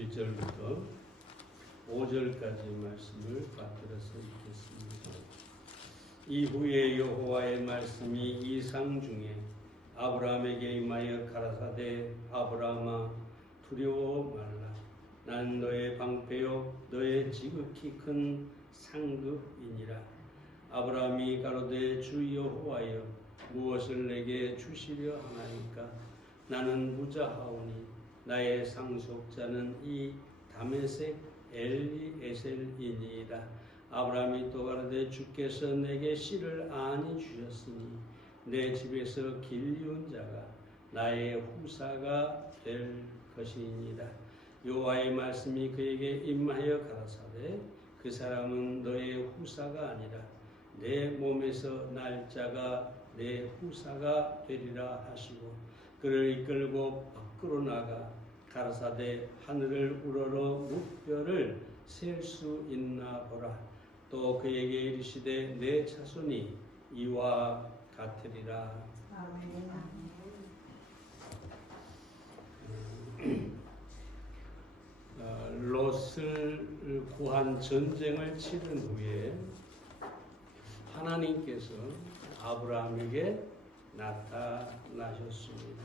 1절부터 5절까지 말씀을 받들어서 읽겠습니다. 이후에 여호와의 말씀이 이상 중에 아브라함에게 임하여 가라사대 아브라함아 두려워 말라. 난 너의 방패요 너의 지극히 큰 상급이니라. 아브라함이 가로되 주 여호와여 무엇을 내게 주시려 하나이까. 나는 무자하오니 나의 상속자는 이 다메섹 엘리에셀이니이다. 아브라함이 또 가로되 주께서 내게 씨를 아니 주셨으니 내 집에서 길리운 자가 나의 후사가 될 것이니이다. 여호와의 말씀이 그에게 임하여 가라사대 그 사람은 너의 후사가 아니라 내 몸에서 날 자가 내 후사가 되리라 하시고 그를 이끌고 밖으로 나가 가라사대 하늘을 우러러 무뼈를 셀 수 있나 보라. 또 그에게 이르시되 내 자손이 이와 같으리라. 롯을 구한 전쟁을 치른 후에 하나님께서 아브라함에게 나타나셨습니다.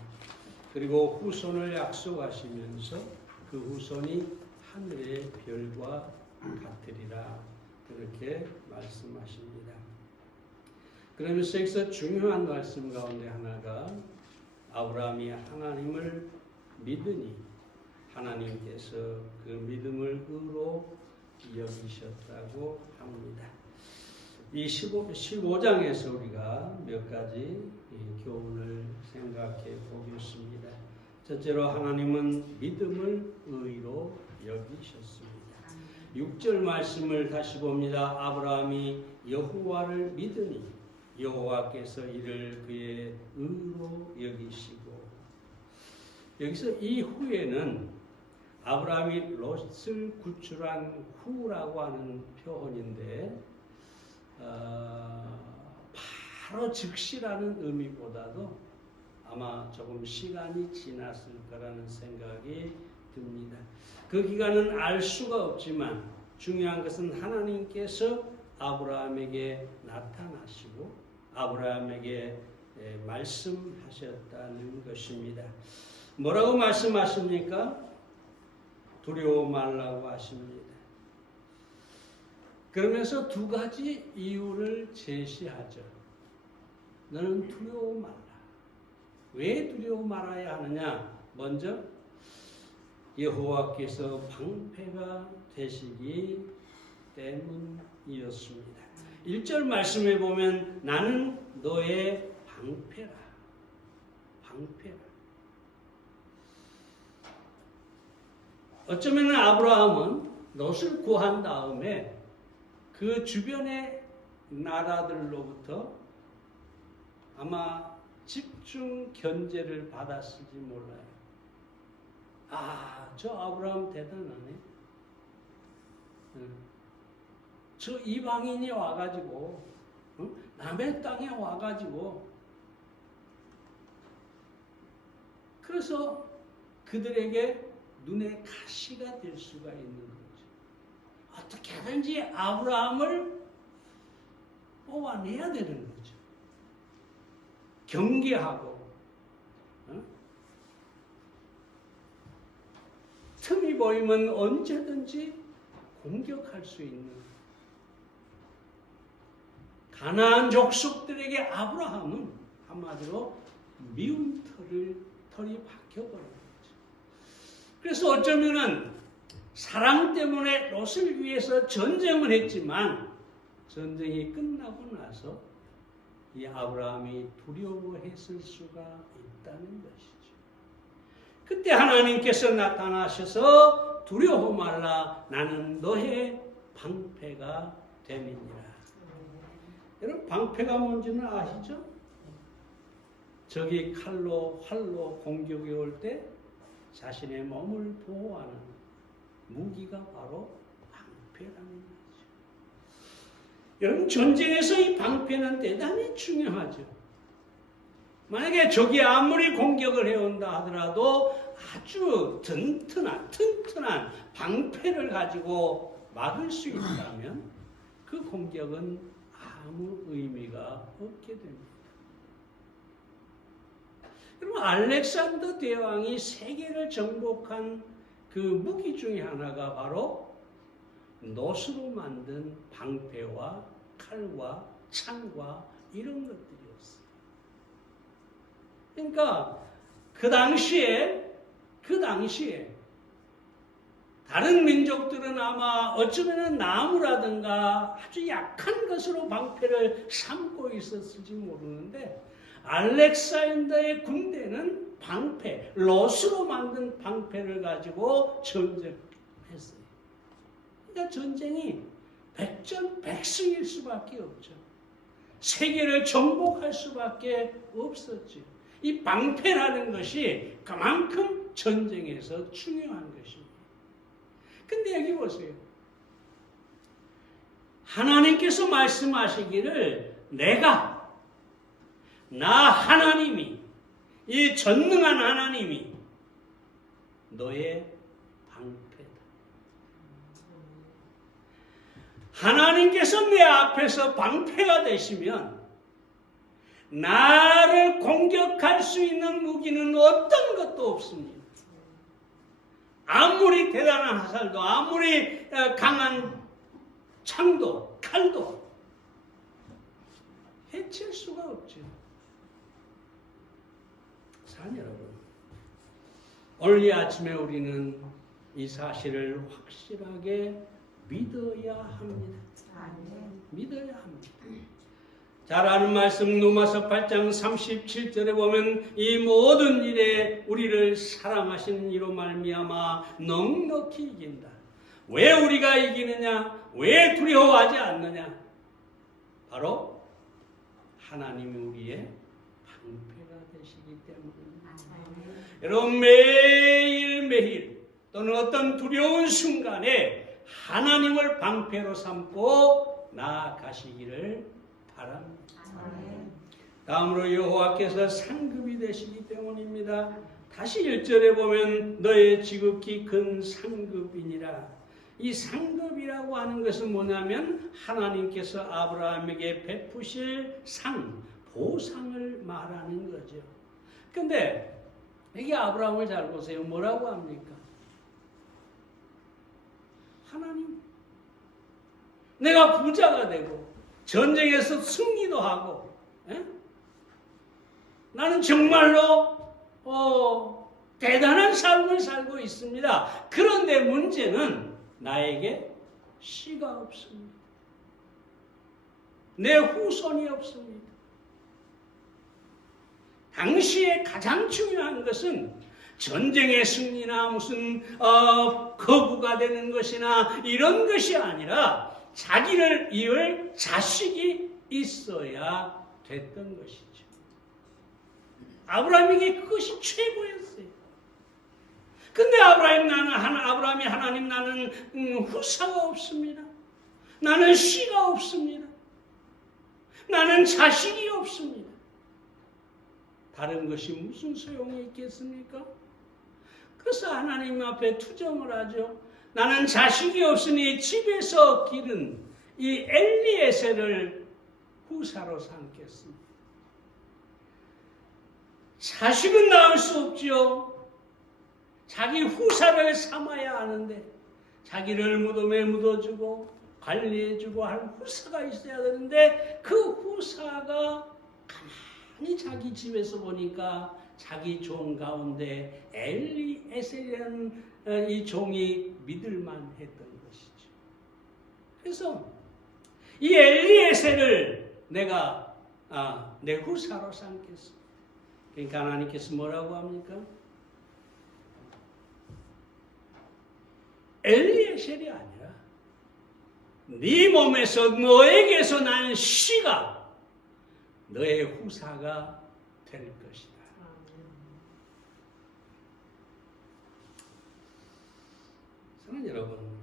그리고 후손을 약속하시면서 그 후손이 하늘의 별과 같으리라 그렇게 말씀하십니다. 그러면서 여기서 중요한 말씀 가운데 하나가 아브라함이 하나님을 믿으니 하나님께서 그 믿음을 의로 여기셨다고 합니다. 이 15장에서 우리가 몇 가지 교훈을 생각해 보겠습니다. 첫째로 하나님은 믿음을 의로 여기셨습니다. 6절 말씀을 다시 봅니다. 아브라함이 여호와를 믿으니 여호와께서 이를 그의 의로 여기시고. 여기서 이후에는 아브라함이 롯을 구출한 후라고 하는 표현인데 바로 즉시라는 의미보다도 아마 조금 시간이 지났을 거라는 생각이 듭니다. 그 기간은 알 수가 없지만 중요한 것은 하나님께서 아브라함에게 나타나시고 아브라함에게 말씀하셨다는 것입니다. 뭐라고 말씀하십니까? 두려워 말라고 하십니다. 그러면서 두 가지 이유를 제시하죠. 너는 두려워 말라. 왜 두려워 말아야 하느냐? 먼저 여호와께서 방패가 되시기 때문이었습니다. 1절 말씀에 보면 나는 너의 방패라. 방패라. 어쩌면 아브라함은 롯을 구한 다음에 그 주변의 나라들로부터 아마 집중 견제를 받았을지 몰라요. 저 아브라함 대단하네. 저 이방인이 와가지고 남의 땅에 와가지고 그래서 그들에게 눈에 가시가 될 수가 있는 거죠. 어떻게든지 아브라함을 뽑아내야 되는 거죠. 경계하고 틈이 보이면 언제든지 공격할 수 있는 가나안 족속들에게 아브라함은 한마디로 미운 털이 박혀버린 거죠. 그래서 어쩌면은 사랑 때문에 롯을 위해서 전쟁을 했지만 전쟁이 끝나고 나서 이 아브라함이 두려워했을 수가 있다는 것이죠. 그때 하나님께서 나타나셔서 두려워 말라 나는 너의 방패가 됨이니라. 여러분 방패가 뭔지는 아시죠? 적이 칼로 활로 공격이 올 때 자신의 몸을 보호하는 무기가 바로 방패라는 거죠. 여러분 전쟁에서 이 방패는 대단히 중요하죠. 만약에 적이 아무리 공격을 해온다 하더라도 아주 튼튼한 방패를 가지고 막을 수 있다면 그 공격은 아무 의미가 없게 됩니다. 여러분, 알렉산더 대왕이 세계를 정복한 그 무기 중에 하나가 바로 노수로 만든 방패와 칼과 창과 이런 것들이었어요. 그러니까 그 당시에 다른 민족들은 아마 어쩌면 나무라든가 아주 약한 것으로 방패를 삼고 있었을지 모르는데 알렉산더의 군대는 방패, 롯으로 만든 방패를 가지고 전쟁했어요. 그러니까 전쟁이 백전백승일 수밖에 없죠. 세계를 정복할 수밖에 없었죠. 이 방패라는 것이 그만큼 전쟁에서 중요한 것입니다. 근데 여기 보세요. 하나님께서 말씀하시기를 나 하나님이, 이 전능한 하나님이 너의 방패다. 하나님께서 내 앞에서 방패가 되시면 나를 공격할 수 있는 무기는 어떤 것도 없습니다. 아무리 대단한 화살도, 아무리 강한 창도, 칼도 해칠 수가 없죠. 사랑 여러분, 오늘 이 아침에 우리는 이 사실을 확실하게 믿어야 합니다. 믿어야 합니다. 잘 아는 말씀 로마서 8장 37절에 보면 이 모든 일에 우리를 사랑하시는 이로 말미암아 넉넉히 이긴다. 왜 우리가 이기느냐? 왜 두려워하지 않느냐? 바로 하나님이 우리의 방패가 되시기 때문입니다. 여러분, 매일매일 또는 어떤 두려운 순간에 하나님을 방패로 삼고 나아가시기를 바랍니다. 다음으로 여호와께서 상급이 되시기 때문입니다. 다시 1절에 보면 너의 지극히 큰 상급이니라. 이 상급이라고 하는 것은 뭐냐면 하나님께서 아브라함에게 베푸실 상, 보상을 말하는 거죠. 근데 여기 아브라함을 잘 보세요. 뭐라고 합니까? 하나님, 내가 부자가 되고 전쟁에서 승리도 하고, 나는 정말로 대단한 삶을 살고 있습니다. 그런데 문제는 나에게 씨가 없습니다. 내 후손이 없습니다. 당시에 가장 중요한 것은 전쟁의 승리나 무슨 거부가 되는 것이나 이런 것이 아니라 자기를 이을 자식이 있어야 됐던 것이죠. 아브라함에게 그것이 최고였어요. 근데 아브라함이 하나님 나는 후사가 없습니다. 나는 씨가 없습니다. 나는 자식이 없습니다. 다른 것이 무슨 소용이 있겠습니까? 그래서 하나님 앞에 투정을 하죠. 나는 자식이 없으니 집에서 기른 이 엘리에셀을 후사로 삼겠습니다. 자식은 낳을 수 없지요. 자기 후사를 삼아야 하는데 자기를 무덤에 묻어주고 관리해주고 할 후사가 있어야 되는데 그 후사가 가만히 자기 집에서 보니까 자기 종 가운데 엘리에셀이라는 이 종이 믿을만 했던 것이죠. 그래서 이 엘리에셀을 내가 내 후사로 삼겠습니다. 그러니까 하나님께서 뭐라고 합니까? 엘리에셀이 아니라 네 몸에서 너에게서 난 씨가 너의 후사가 될 것이다. 사랑하는 여러분,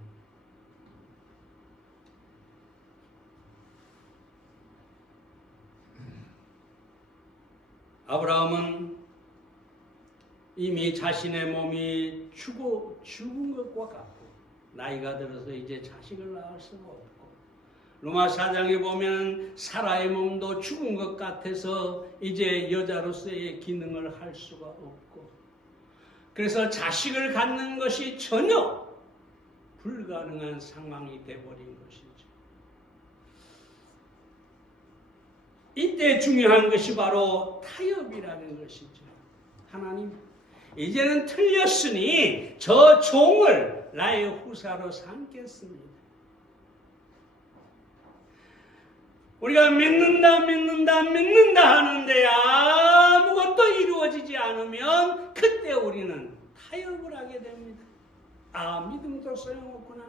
아브라함은 이미 자신의 몸이 죽은 것과 같고 나이가 들어서 이제 자식을 낳을 수가 없고 로마 4장에 보면 사라의 몸도 죽은 것 같아서 이제 여자로서의 기능을 할 수가 없고 그래서 자식을 갖는 것이 전혀 불가능한 상황이 되어버린 것이죠. 이때 중요한 것이 바로 타협이라는 것이죠. 하나님, 이제는 틀렸으니 저 종을 나의 후사로 삼겠습니다. 우리가 믿는다 하는데 아무것도 이루어지지 않으면 그때 우리는 타협을 하게 됩니다. 믿음도 소용없구나.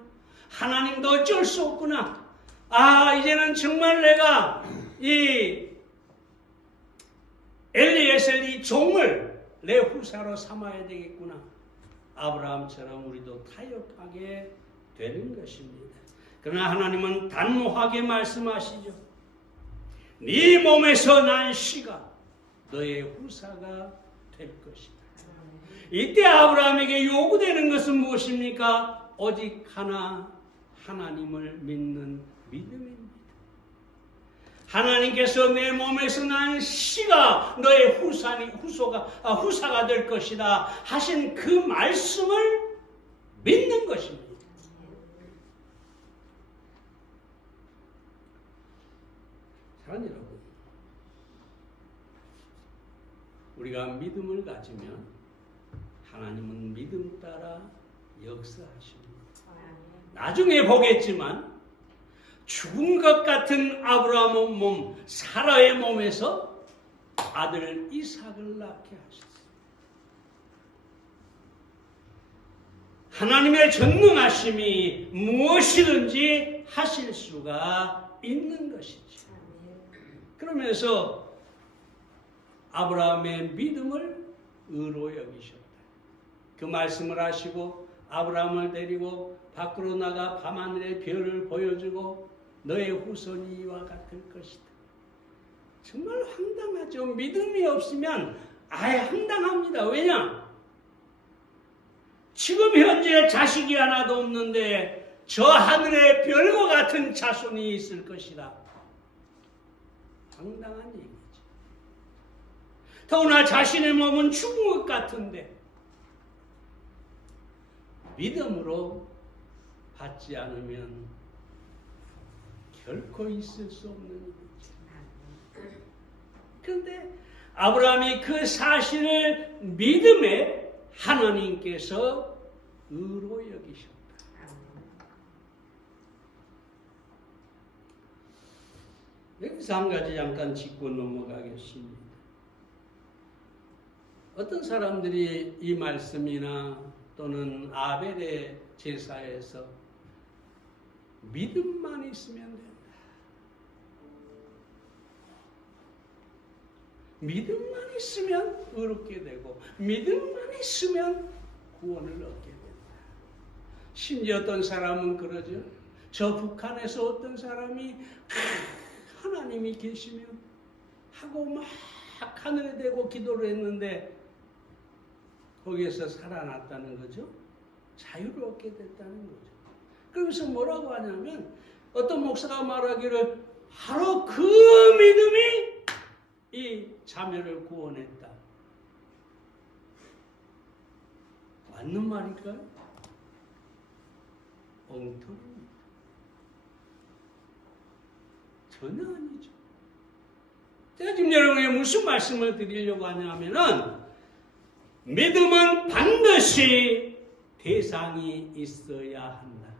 하나님도 어쩔 수 없구나. 이제는 정말 내가 이 엘리에셀 이 종을 내 후사로 삼아야 되겠구나. 아브라함처럼 우리도 타협하게 되는 것입니다. 그러나 하나님은 단호하게 말씀하시죠. 네 몸에서 난 씨가 너의 후사가 될 것이다. 이때 아브라함에게 요구되는 것은 무엇입니까? 오직 하나, 하나님을 믿는 믿음입니다. 하나님께서 내 몸에서 난 씨가 너의 후사가 될 것이다 하신 그 말씀을 믿는 것입니다. 사랑하는 여러분, 우리가 믿음을 가지면 하나님은 믿음 따라 역사하십니다. 나중에 보겠지만 죽은 것 같은 아브라함의 몸, 사라의 몸에서 아들 이삭을 낳게 하셨습니다. 하나님의 전능하심이 무엇이든지 하실 수가 있는 것이죠. 그러면서 아브라함의 믿음을 의로 여기셨다. 그 말씀을 하시고 아브라함을 데리고 밖으로 나가 밤하늘의 별을 보여주고 너의 후손이 이와 같을 것이다. 정말 황당하죠. 믿음이 없으면 황당합니다. 왜냐? 지금 현재 자식이 하나도 없는데 저 하늘의 별과 같은 자손이 있을 것이다. 황당한 얘기죠. 더구나 자신의 몸은 죽은 것 같은데 믿음으로 받지 않으면 결코 있을 수 없는 일이죠. 그런데 아브라함이 그 사실을 믿음에 하나님께서 의로 여기셨다. 여기서 한 가지 잠깐 짚고 넘어가겠습니다. 어떤 사람들이 이 말씀이나 또는 아벨의 제사에서 믿음만 있으면 된다. 믿음만 있으면 의롭게 되고 믿음만 있으면 구원을 얻게 된다. 심지어 어떤 사람은 그러죠. 저 북한에서 어떤 사람이 하나님이 계시면 하고 막 하늘에 대고 기도를 했는데 거기에서 살아났다는 거죠. 자유를 얻게 됐다는 거죠. 그러면서 뭐라고 하냐면 어떤 목사가 말하기를 바로 그 믿음이 이 자매를 구원했다. 맞는 말일까요? 엉터리입니다. 전혀 아니죠. 제가 지금 여러분에게 무슨 말씀을 드리려고 하냐면은 믿음은 반드시 대상이 있어야 한다.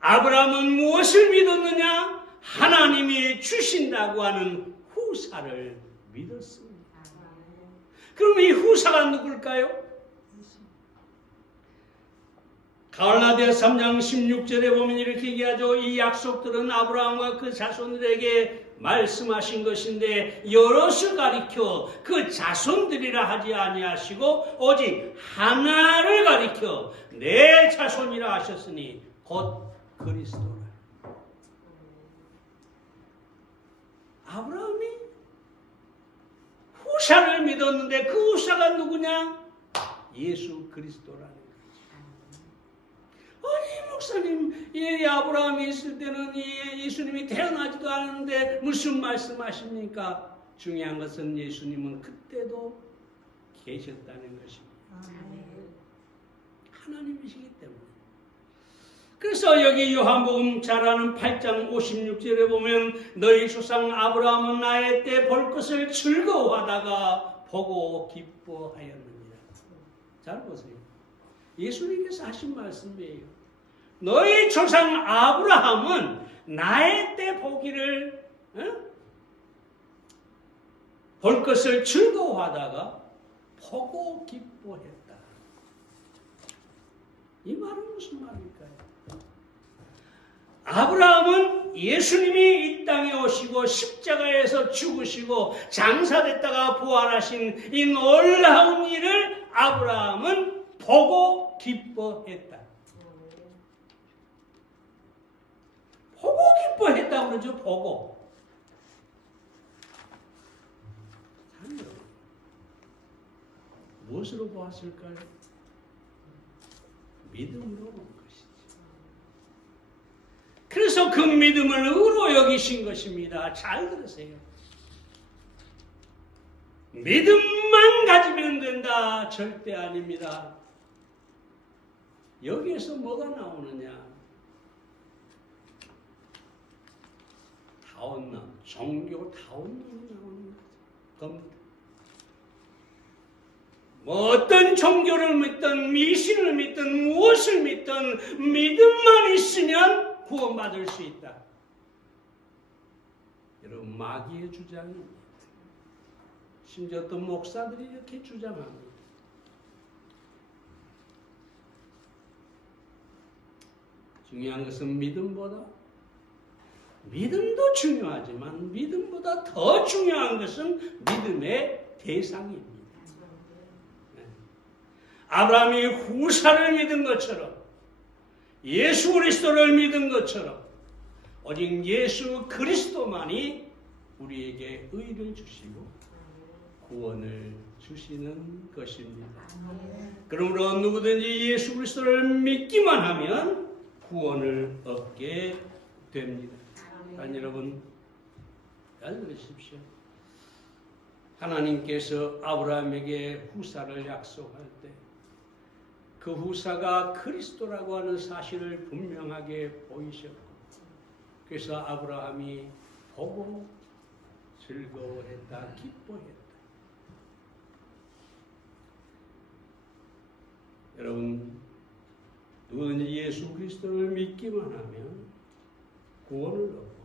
아브라함은 무엇을 믿었느냐? 하나님이 주신다고 하는 후사를 믿었습니다. 그럼 이 후사가 누굴까요? 갈라디아 3장 16절에 보면 이렇게 얘기하죠. 이 약속들은 아브라함과 그 자손들에게 말씀하신 것인데 여럿을 가리켜 그 자손들이라 하지 아니하시고 오직 하나를 가리켜 내 자손이라 하셨으니 곧 그리스도라. 아브라함이 후사를 믿었는데 그 후사가 누구냐? 예수 그리스도라는 거죠. 아니 목사님, 이 아브라함이 있을 때는 이 예수님이 태어나지도 않았는데 무슨 말씀하십니까? 중요한 것은 예수님은 그때도 계셨다는 것입니다. 하나님이시기 때문에. 그래서 여기 요한복음 잘 아는 8장 56절에 보면 너희 조상 아브라함은 나의 때 볼 것을 즐거워하다가 보고 기뻐하였느니라. 잘 보세요. 예수님께서 하신 말씀이에요. 너희 조상 아브라함은 나의 때 보기를 볼 것을 즐거워하다가 보고 기뻐했다. 이 말은 무슨 말일까요? 아브라함은 예수님이 이 땅에 오시고 십자가에서 죽으시고 장사됐다가 부활하신 이 놀라운 일을 아브라함은 보고 기뻐했다. 보고 기뻐했다고 그러죠. 보고. 무엇으로 보았을까요? 믿음으로 본 것이죠. 그래서 그 믿음을 의로 여기신 것입니다. 잘 들으세요. 믿음만 가지면 된다. 절대 아닙니다. 여기에서 뭐가 나오느냐? 타원론, 종교 타원론이 나오는 겁니다. 뭐 어떤 종교를 믿든 미신을 믿든 무엇을 믿든 믿음만 있으면 구원받을 수 있다. 여러분 마귀의 주장입니다. 심지어 어떤 목사들이 이렇게 주장합니다. 중요한 것은 믿음보다 믿음도 중요하지만 믿음보다 더 중요한 것은 믿음의 대상입니다. 아브라함이 후사를 믿은 것처럼 예수 그리스도를 믿은 것처럼 오직 예수 그리스도만이 우리에게 의를 주시고 구원을 주시는 것입니다. 그러므로 누구든지 예수 그리스도를 믿기만 하면 구원을 얻게 됩니다. 여러분 잘 들으십시오. 하나님께서 아브라함에게 후사를 약속할 때 그 후사가 그리스도라고 하는 사실을 분명하게 보이셨고 그래서 아브라함이 보고 즐거워했다, 기뻐했다. 여러분 누구든지 예수 그리스도를 믿기만 하면 구원을 얻고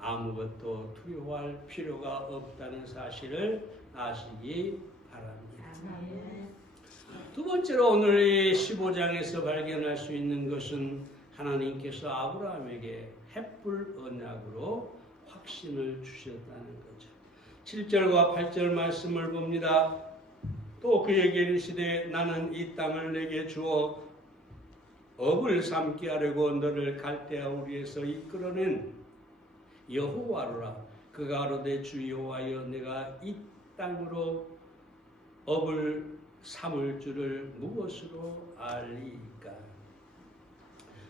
아무것도 두려워할 필요가 없다는 사실을 아시기 바랍니다. 두 번째로 오늘 15장에서 발견할 수 있는 것은 하나님께서 아브라함에게 햇불 언약으로 확신을 주셨다는 거죠. 7절과 8절 말씀을 봅니다. 또 그에게 이르시되 나는 이 땅을 내게 주어 업을 삼게 하려고 너를 갈대아 우리에서 이끌어낸 여호와로라. 그가 가로되 주 여호와여 내가 이 땅으로 업을 삼을 줄을 무엇으로 알리까?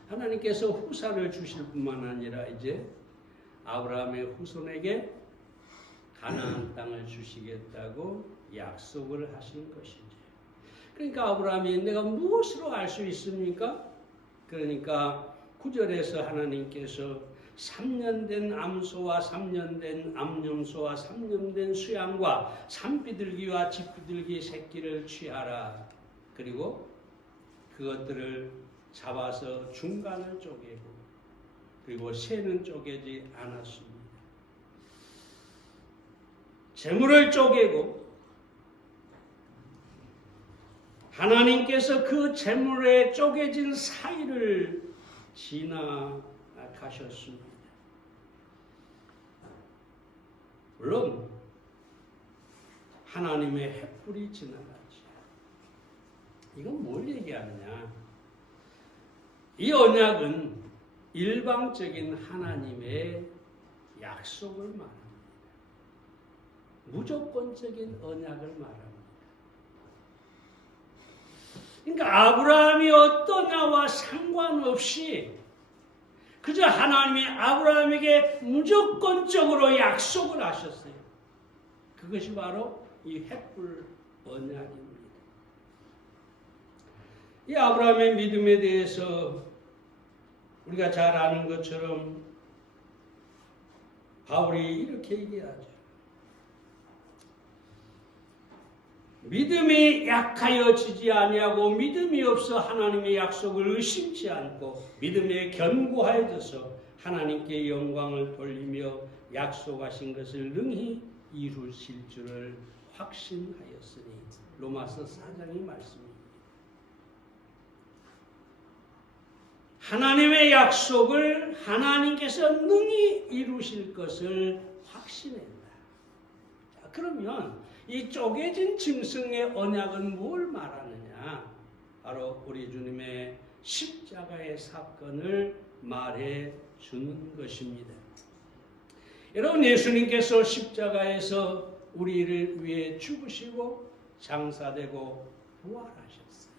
하나님께서 후사를 주실 뿐만 아니라 이제 아브라함의 후손에게 가나안 땅을 주시겠다고 약속을 하신 것이죠. 그러니까 아브라함이 내가 무엇으로 알 수 있습니까? 그러니까 9절에서 하나님께서 3년 된 암소와 3년 된 암염소와 3년 된 수양과 산비둘기와 집비둘기 새끼를 취하라. 그리고 그것들을 잡아서 중간을 쪼개고 그리고 새는 쪼개지 않았습니다. 재물을 쪼개고 하나님께서 그 재물에 쪼개진 사이를 지나가셨습니다. 물론 하나님의 햇불이 지나가지. 이건 뭘 얘기하느냐? 이 언약은 일방적인 하나님의 약속을 말합니다. 무조건적인 언약을 말합니다. 그러니까 아브라함이 어떠냐와 상관없이 그저 하나님이 아브라함에게 무조건적으로 약속을 하셨어요. 그것이 바로 이 횃불 언약입니다. 이 아브라함의 믿음에 대해서 우리가 잘 아는 것처럼 바울이 이렇게 얘기하죠. 믿음이 약하여지지 아니하고 믿음이 없어 하나님의 약속을 의심치 않고 믿음에 견고하여져서 하나님께 영광을 돌리며 약속하신 것을 능히 이루실 줄을 확신하였으니 로마서 4장의 말씀입니다. 하나님의 약속을 하나님께서 능히 이루실 것을 확신한다. 자, 그러면 이 쪼개진 짐승의 언약은 뭘 말하느냐? 바로 우리 주님의 십자가의 사건을 말해 주는 것입니다. 여러분, 예수님께서 십자가에서 우리를 위해 죽으시고 장사되고 부활하셨어요.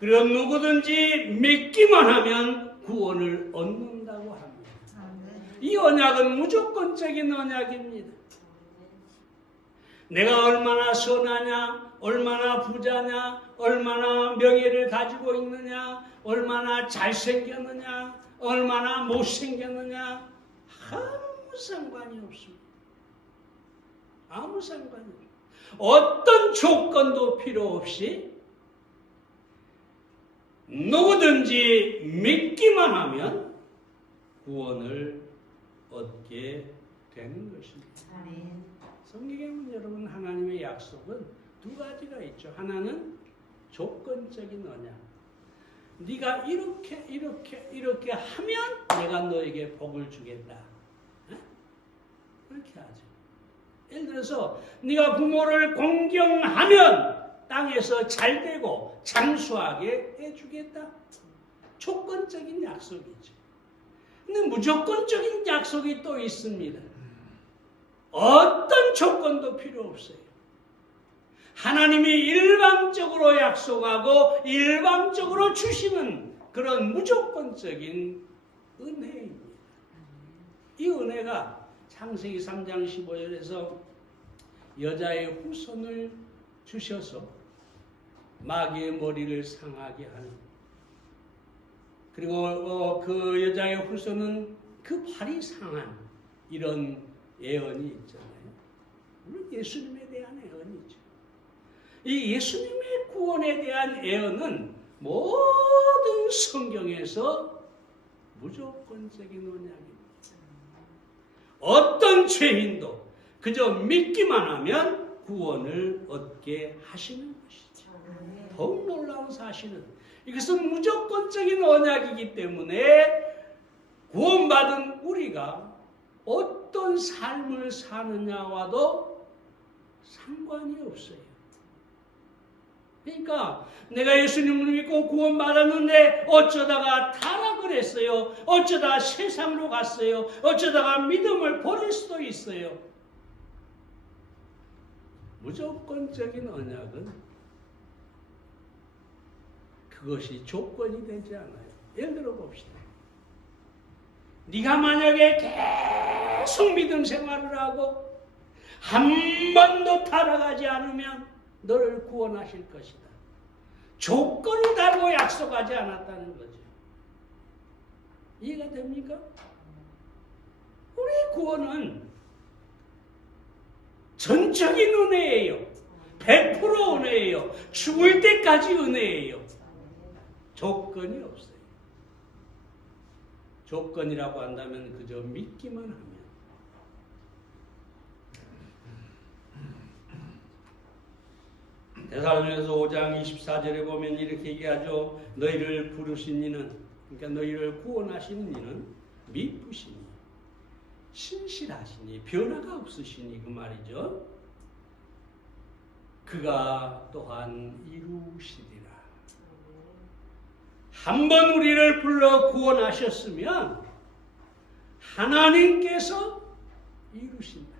그리고 누구든지 믿기만 하면 구원을 얻는다고 합니다. 이 언약은 무조건적인 언약입니다. 내가 얼마나 선하냐, 얼마나 부자냐, 얼마나 명예를 가지고 있느냐, 얼마나 잘생겼느냐, 얼마나 못생겼느냐, 아무 상관이 없습니다. 아무 상관이 없습니다. 어떤 조건도 필요 없이 누구든지 믿기만 하면 구원을 얻게 되는 것입니다. 성경에 보면 여러분, 하나님의 약속은 두 가지가 있죠. 하나는 조건적인 언약. 네가 이렇게 하면 내가 너에게 복을 주겠다. 그렇게 하죠. 예를 들어서 네가 부모를 공경하면 땅에서 잘되고 장수하게 해주겠다. 조건적인 약속이죠. 근데 무조건적인 약속이 또 있습니다. 어떤 조건도 필요 없어요. 하나님이 일방적으로 약속하고 일방적으로 주시는 그런 무조건적인 은혜입니다. 이 은혜가 창세기 3장 15절에서 여자의 후손을 주셔서 마귀의 머리를 상하게 하는, 그리고 그 여자의 후손은 그 발이 상한 이런 예언이 있잖아요. 물론 예수님에 대한 예언이죠. 이 예수님의 구원에 대한 예언은 모든 성경에서 무조건적인 언약입니다. 어떤 죄인도 그저 믿기만 하면 구원을 얻게 하시는 것이죠. 더욱 놀라운 사실은 이것은 무조건적인 언약이기 때문에 구원받은 우리가 어떤 삶을 사느냐와도 상관이 없어요. 그러니까 내가 예수님을 믿고 구원받았는데 어쩌다가 타락을 했어요. 어쩌다 세상으로 갔어요. 어쩌다가 믿음을 버릴 수도 있어요. 무조건적인 언약은 그것이 조건이 되지 않아요. 예를 들어 봅시다. 네가 만약에 계속 믿음 생활을 하고 한 번도 타락하지 않으면 너를 구원하실 것이다. 조건을 달고 약속하지 않았다는 거죠. 이해가 됩니까? 우리 구원은 전적인 은혜예요. 100% 은혜예요. 죽을 때까지 은혜예요. 조건이 없어요. 조건이라고 한다면 그저 믿기만 하면. 데살로니가서 5장 24절에 보면 이렇게 얘기하죠. 너희를 부르신 이는, 그러니까 너희를 구원하시는 이는 미쁘시니 신실하시니 변화가 없으시니 그 말이죠. 그가 또한 이루시리라. 한번 우리를 불러 구원하셨으면 하나님께서 이루신다.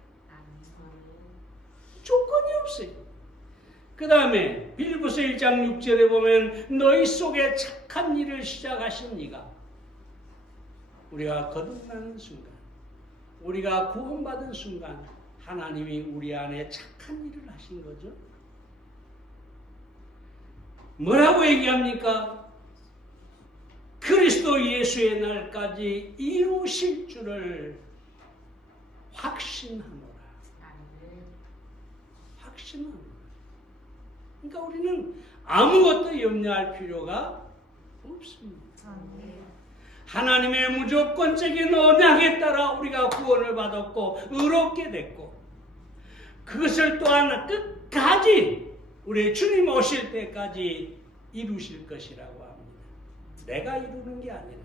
그 다음에 빌립보서 1장 6절에 보면 너희 속에 착한 일을 시작하신 이가 우리가 거듭나는 순간, 우리가 구원받은 순간 하나님이 우리 안에 착한 일을 하신 거죠. 뭐라고 얘기합니까? 그리스도 예수의 날까지 이루실 줄을 확신하노라. 확신하노라. 그러니까 우리는 아무것도 염려할 필요가 없습니다. 하나님의 무조건적인 언약에 따라 우리가 구원을 받았고 의롭게 됐고, 그것을 또한 끝까지 우리 주님 오실 때까지 이루실 것이라고 합니다. 내가 이루는 게 아니라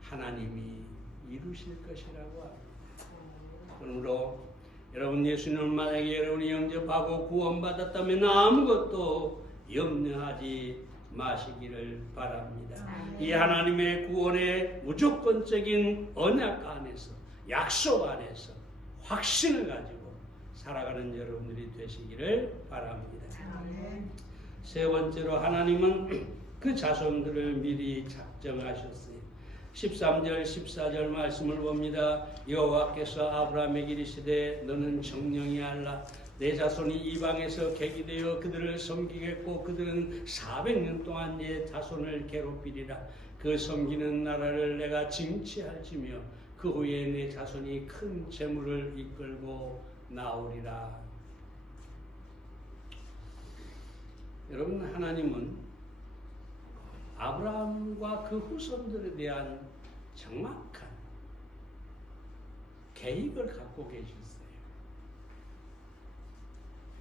하나님이 이루실 것이라고 합니다. 그러므로 여러분, 예수님을 만약에 여러분이 영접하고 구원받았다면 아무것도 염려하지 마시기를 바랍니다. 이 하나님의 구원의 무조건적인 언약 안에서, 약속 안에서 확신을 가지고 살아가는 여러분들이 되시기를 바랍니다. 세 번째로 하나님은 그 자손들을 미리 작정하셨어요. 13절 14절 말씀을 봅니다. 여호와께서 아브라함에게 이르시되 너는 정령히 알라. 내 자손이 이방에서 객이되어 그들을 섬기겠고 그들은 400년 동안 내 자손을 괴롭히리라. 그 섬기는 나라를 내가 징치할지며 그 후에 내 자손이 큰 재물을 이끌고 나오리라. 여러분, 하나님은 아브라함과 그 후손들에 대한 정확한 계획을 갖고 계셨어요.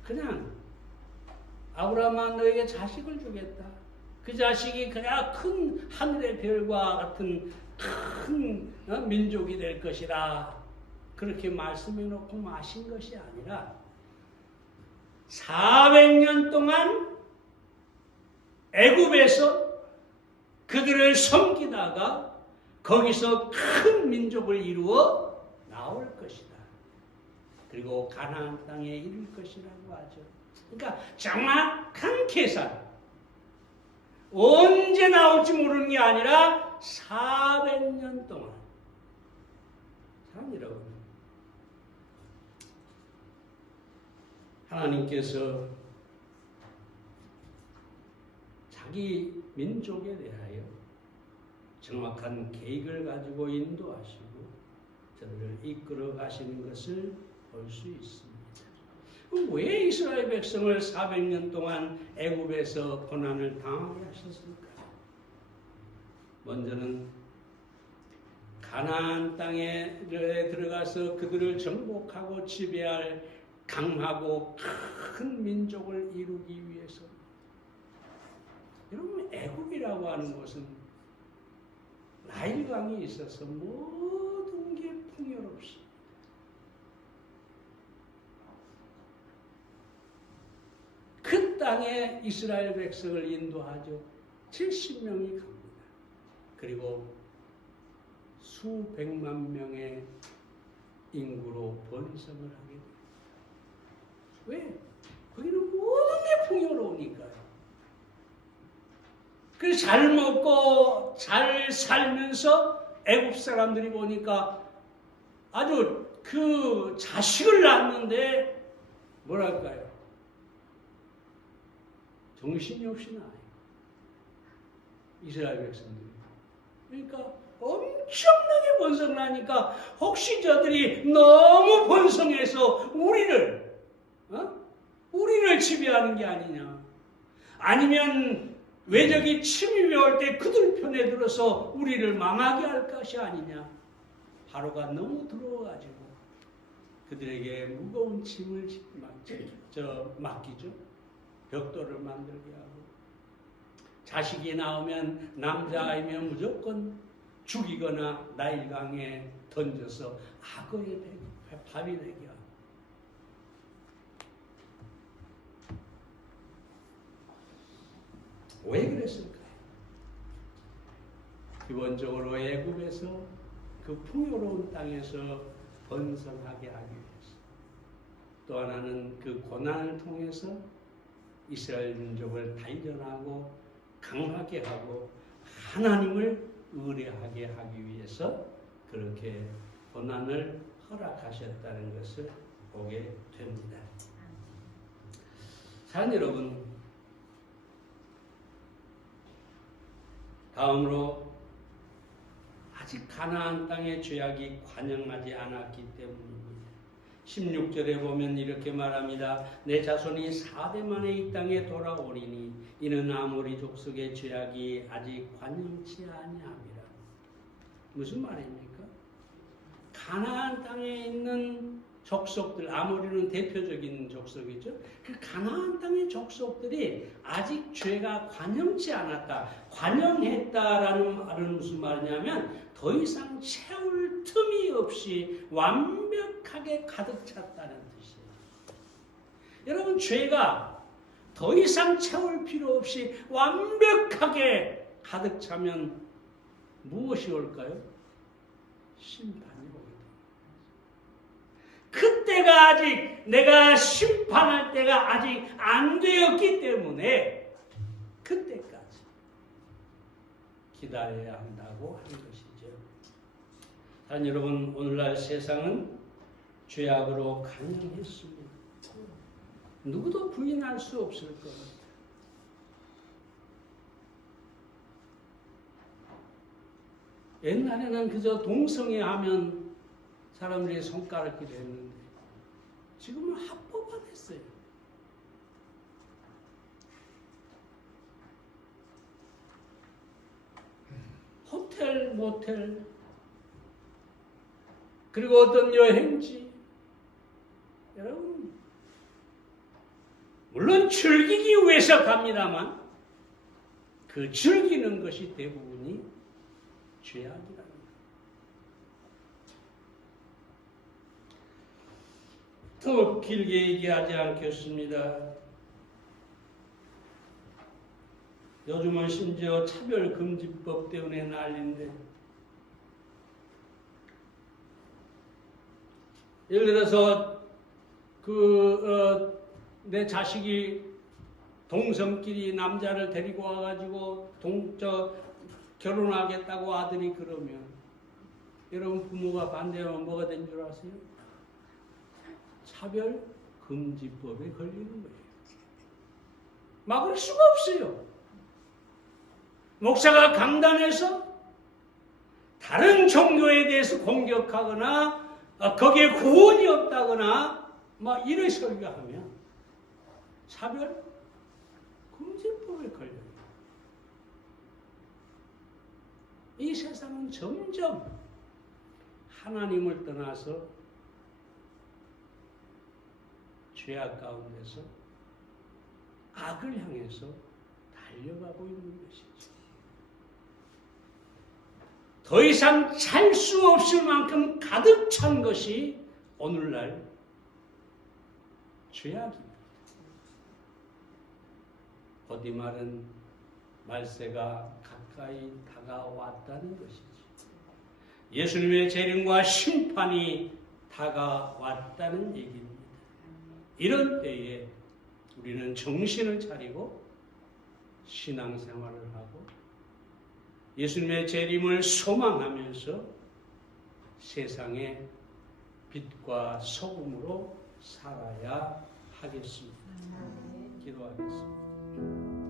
그냥 아브라함아 너에게 자식을 주겠다. 그 자식이 그냥 큰 하늘의 별과 같은 큰 민족이 될 것이라 그렇게 말씀해 놓고 마신 것이 아니라 400년 동안 애굽에서 그들을 섬기다가 거기서 큰 민족을 이루어 나올 것이다. 그리고 가나안 땅에 이를 것이라고 하죠. 그러니까 정확한 계산. 언제 나올지 모르는 게 아니라 400년 동안. 참 여러분, 하나님께서 자기 민족에 대하여 정확한 계획을 가지고 인도하시고 저들을 이끌어 가시는 것을 볼 수 있습니다. 왜 이스라엘 백성을 400년 동안 애굽에서 고난을 당하게 하셨을까? 먼저는 가나안 땅에 들어가서 그들을 정복하고 지배할 강하고 큰 민족을 이루기 위해서. 여러분, 애굽이라고 하는 것은 나일강이 있어서 모든 게 풍요롭습니다. 그 땅에 이스라엘 백성을 인도하죠. 70명이 갑니다. 그리고 수백만 명의 인구로 번성을 하게 됩니다. 왜? 거기는 모든 게 풍요로우니까요. 그래서 잘 먹고 잘 살면서 애굽 사람들이 보니까 아주 그 자식을 낳는데 뭐랄까요? 정신이 없이 나요. 이스라엘 백성들이. 그러니까 엄청나게 번성을 하니까 혹시 저들이 너무 번성해서 우리를 지배하는 게 아니냐. 아니면 외적이 침입해 올 때 그들 편에 들어서 우리를 망하게 할 것이 아니냐. 바로가 너무 들어와가지고 그들에게 무거운 짐을 맡기죠. 벽돌을 만들게 하고 자식이 나오면 남자아이면 무조건 죽이거나 나일강에 던져서 악어에 밥이 되게 하고. 왜 그랬을까요? 기본적으로 애굽에서 그 풍요로운 땅에서 번성하게 하기 위해서, 또 하나는 그 고난을 통해서 이스라엘 민족을 단련하고 강하게 하고 하나님을 의뢰하게 하기 위해서 그렇게 고난을 허락하셨다는 것을 보게 됩니다. 사랑하는 여러분, 다음으로 아직 가나안 땅의 죄악이 관영하지 않았기 때문입니다. 16절에 보면 이렇게 말합니다. 내 자손이 4대 만에 이 땅에 돌아오리니 이는 아모리 족속의 죄악이 아직 관영치 아니함이라. 무슨 말입니까? 가나안 땅에 있는 족속들, 아모리는 대표적인 족속이죠. 그 가나안 땅의 족속들이 아직 죄가 관영치 않았다. 관영했다라는 말은 무슨 말이냐면 더 이상 채울 틈이 없이 완벽하게 가득 찼다는 뜻이에요. 여러분, 죄가 더 이상 채울 필요 없이 완벽하게 가득 차면 무엇이 올까요? 심판이 오게 됩니다. 그때가 아직 내가 심판할 때가 아직 안 되었기 때문에 그때까지 기다려야 한다고 하는 것이죠. 단 여러분, 오늘날 세상은 죄악으로 관영했습니다. 누구도 부인할 수 없을 것 같아요. 옛날에는 그저 동성애 하면 사람들이 손가락질을 했는데 지금은 합법화됐어요. 호텔, 모텔, 그리고 어떤 여행지, 여러분, 물론 즐기기 위해서 갑니다만 그 즐기는 것이 대부분이 죄악이라는 거예요. 더 길게 얘기하지 않겠습니다. 요즘은 심지어 차별금지법 때문에 난리인데, 예를 들어서 내 자식이 동성끼리 남자를 데리고 와가지고 결혼하겠다고 아들이 그러면 여러분 부모가 반대하면 뭐가 된 줄 아세요? 차별금지법에 걸리는 거예요. 막을 수가 없어요. 목사가 강단에서 다른 종교에 대해서 공격하거나 거기에 구원이 없다거나 막 이런 소리가 하면 차별금지법에 걸려요. 이 세상은 점점 하나님을 떠나서 죄악 가운데서 악을 향해서 달려가고 있는 것이죠. 더 이상 찰 수 없을 만큼 가득 찬 것이 오늘날 죄악입니다. 어디 말은 말세가 가까이 다가왔다는 것이죠. 예수님의 재림과 심판이 다가왔다는 얘기입니다. 이런 때에 우리는 정신을 차리고 신앙생활을 하고 예수님의 재림을 소망하면서 세상의 빛과 소금으로 살아야 하겠습니다. 기도하겠습니다.